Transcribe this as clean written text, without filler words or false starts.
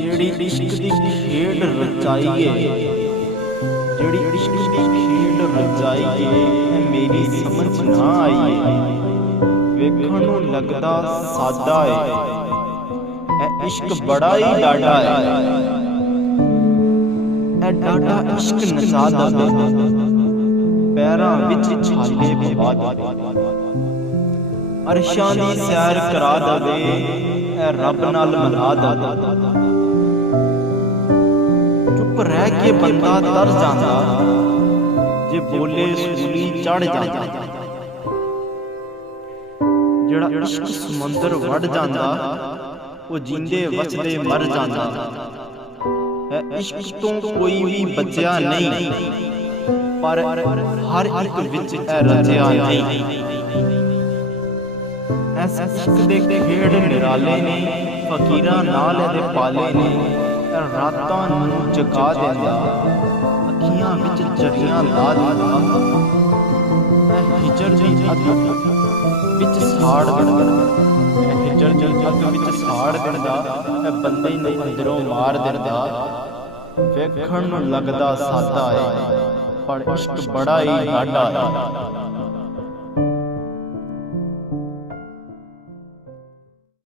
ਜਿਹੜੀ ਇਸ਼ਕ ਦੀ ਖੇਡ ਰਚਾਈ ਏ, ਜਿਹੜੀ ਇਸ਼ਕ ਦੀ ਖੇਡ ਰਚਾਈ ਏ, ਇਹ ਮੇਰੀ ਸਮਝ ਨਾ ਆਈ ਏ। ਵੇਖਣ ਨੂੰ ਲੱਗਦਾ ਸਾਦਾ ਏ, ਇਹ ਇਸ਼ਕ ਬੜਾ ਹੀ ਡਾਢਾ ਏ। ਇਹ ਡਾਢਾ ਇਸ਼ਕ ਨਚਾ ਦਵੇ, ਪੈਰਾਂ ਵਿੱਚ ਛਾਲੇ ਪਵਾ ਦਵੇ, ਅਰਸ਼ਾਂ ਦੀ ਸੈਰ ਕਰਾ ਦਵੇ, ਇਹ ਰੱਬ ਨਾਲ ਮਿਲਾ ਦਵੇ। ਚੁੱਪ ਰਹਿ ਕੇ ਬੰਦਾ ਤਰ ਜਾਂਦਾ, ਜੇ ਬੋਲੇ ਸੂਲੀ ਚੜ ਜਾਂਦਾ। ਜਿਹੜਾ ਇਸ਼ਕ ਸਮੁੰਦਰ ਵੜ ਜਾਂਦਾ, ਉਹ ਜਿੰਦੇ ਵਸਦੇ ਮਰ ਜਾਂਦਾ। ਇਹ ਇਸ਼ਕ ਤੋਂ ਕੋਈ ਵੀ ਬਚਿਆ ਨਹੀਂ, ਪਰ ਹਰ ਇੱਕ ਵਿੱਚ ਇਹ ਰਚਿਆ ਨਹੀਂ। ਇਸ ਇਸ਼ਕ ਦੇ ਖੇਡ ਨਿਰਾਲੇ ਨੇ, ਫਕੀਰਾਂ ਨਾਲ ਇਹਦੇ ਪਾਲੇ ਨੇ। ਇਹ ਰਾਤਾਂ ਨੂੰ ਜਗਾ ਦਿੰਦਾ, ਅੱਖੀਆਂ ਵਿੱਚ ਜਰੀਆਂ ਲਾ ਦਿੰਦਾ। ਇਹ ਹਿਜਰ ਦੀ ਅੱਗ ਵਿੱਚ ਸਾੜ ਦਿੰਦਾ, ਇਹ ਹਿਜਰ ਦੀ ਅੱਗ ਵਿੱਚ ਸਾੜ ਦਿੰਦਾ। ਇਹ ਬੰਦੇ ਨੂੰ ਅੰਦਰੋਂ ਮਾਰ ਦਿੰਦਾ। ਵੇਖਣ ਨੂੰ ਲੱਗਦਾ ਸਾਦਾ ਏ, ਪਰ ਇਸ਼ਕ ਬੜਾ ਹੀ ਡਾਢਾ ਏ।